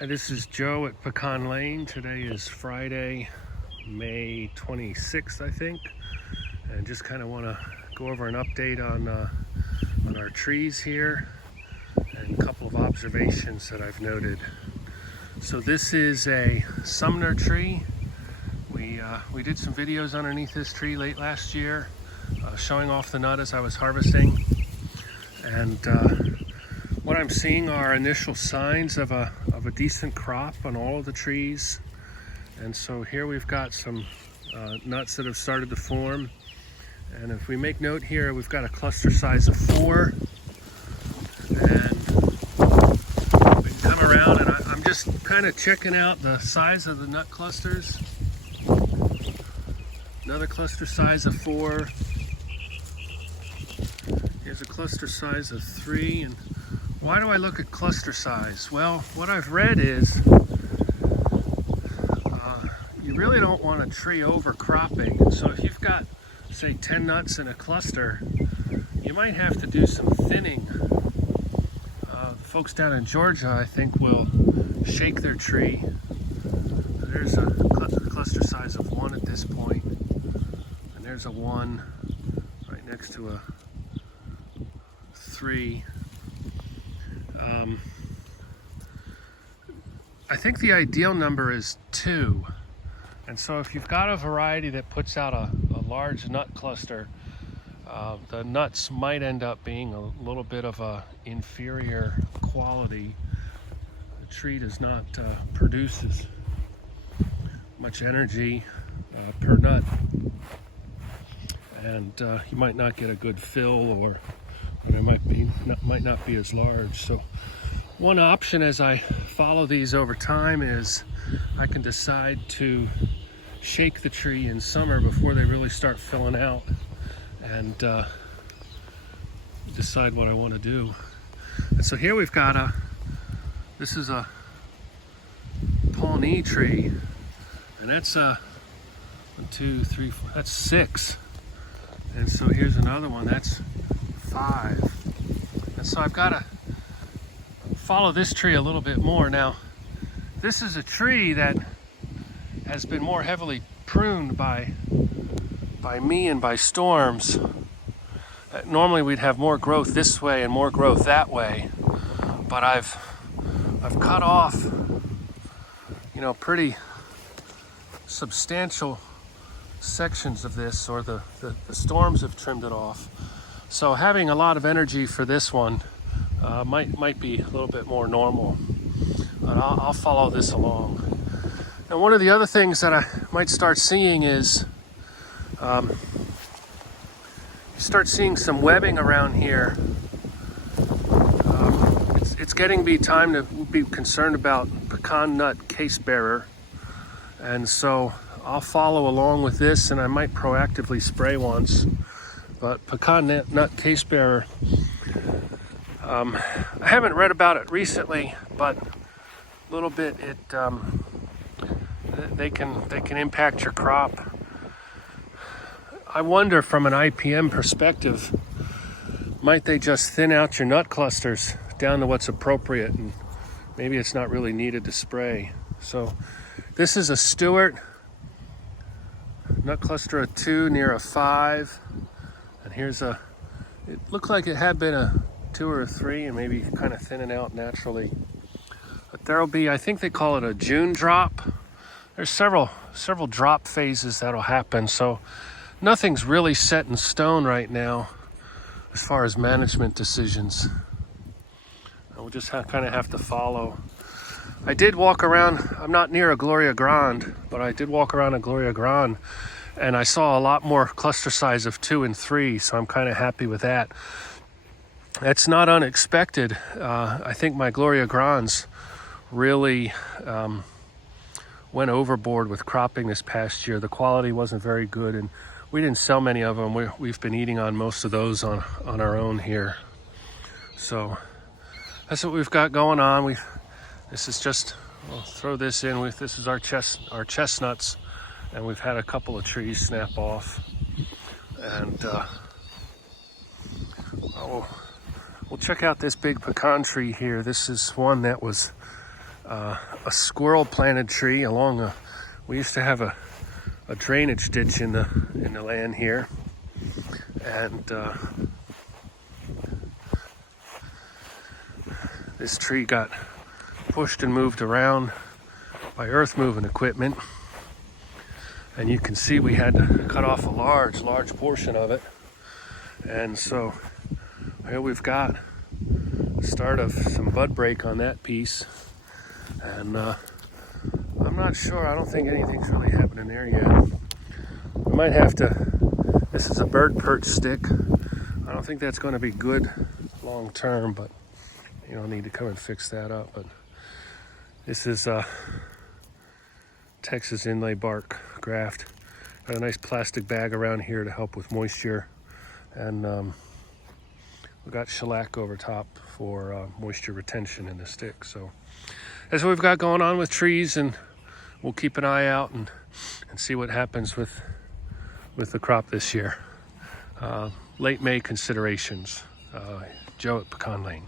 Hi, this is Joe at Pecan Lane. Today is Friday, May 26th, I think, and just kind of want to go over an update on our trees here and a couple of observations that I've noted. So this is a Sumner tree. We did some videos underneath this tree late last year, showing off the nut as I was harvesting, and what I'm seeing are initial signs of a decent crop on all of the trees. And so here we've got some nuts that have started to form. And if we make note here, we've got a cluster size of 4. And we can come around, and I'm just kind of checking out the size of the nut clusters. Another cluster size of 4. Here's a cluster size of 3. And why do I look at cluster size? Well, what I've read is you really don't want a tree overcropping. And so if you've got, say, 10 nuts in a cluster, you might have to do some thinning. Folks down in Georgia, I think, will shake their tree. There's a cluster size of 1 at this point, and there's a 1 right next to a 3. I think the ideal number is 2. And so if you've got a variety that puts out a large nut cluster, the nuts might end up being a little bit of a inferior quality. The tree does not produce as much energy per nut, and you might not get a good fill, or it might not be as large. So one option as I follow these over time is I can decide to shake the tree in summer before they really start filling out, and decide what I want to do. And so here we've got this is a pawnee tree, and that's 1, 2, 3, 4, that's 6. And so here's another one, that's 5. And so I've got to follow this tree a little bit more. Now, this is a tree that has been more heavily pruned by me and by storms. Normally we'd have more growth this way and more growth that way, but I've cut off, pretty substantial sections of this, or the storms have trimmed it off. So having a lot of energy for this one might be a little bit more normal, but I'll follow this along. And one of the other things that I might start seeing is you start seeing some webbing around here. It's getting to be time to be concerned about pecan nut casebearer, and so I'll follow along with this, and I might proactively spray once. But pecan nut casebearer, I haven't read about it recently, but a little bit they can impact your crop. I wonder, from an IPM perspective, might they just thin out your nut clusters down to what's appropriate, and maybe it's not really needed to spray. So this is a Stewart nut cluster of 2 near a 5, and here's it looked like it had been a 2 or a 3, and maybe kind of thinning out naturally. But there'll be, I think they call it a June drop. There's several drop phases that'll happen, so nothing's really set in stone right now as far as management decisions. We'll just kind of have to follow. I did walk around, I'm not near a Gloria Grande, but I did walk around a Gloria Grande, and I saw a lot more cluster size of 2 and 3, so I'm kind of happy with that. That's not unexpected. I think my Gloria Grandes really went overboard with cropping this past year. The quality wasn't very good, and we didn't sell many of them. We've been eating on most of those on our own here. So that's what we've got going on. This is just, we'll throw this in with, this is our chestnuts, and we've had a couple of trees snap off. And we'll check out this big pecan tree here. This is one that was a squirrel planted tree along a. We used to have a drainage ditch in the land here, and this tree got pushed and moved around by earth moving equipment, and you can see we had to cut off a large portion of it. And so here we've got the start of some bud break on that piece, and I'm not sure. I don't think anything's really happening there yet. We might have to. This is a bird perch stick. I don't think that's going to be good long term, but you don't need to come and fix that up. But this is Texas inlay bark graft. Got a nice plastic bag around here to help with moisture, and we got shellac over top for moisture retention in the stick. So that's what we've got going on with trees, and we'll keep an eye out and see what happens with the crop this year. Late May considerations. Joe at Pecan Lane.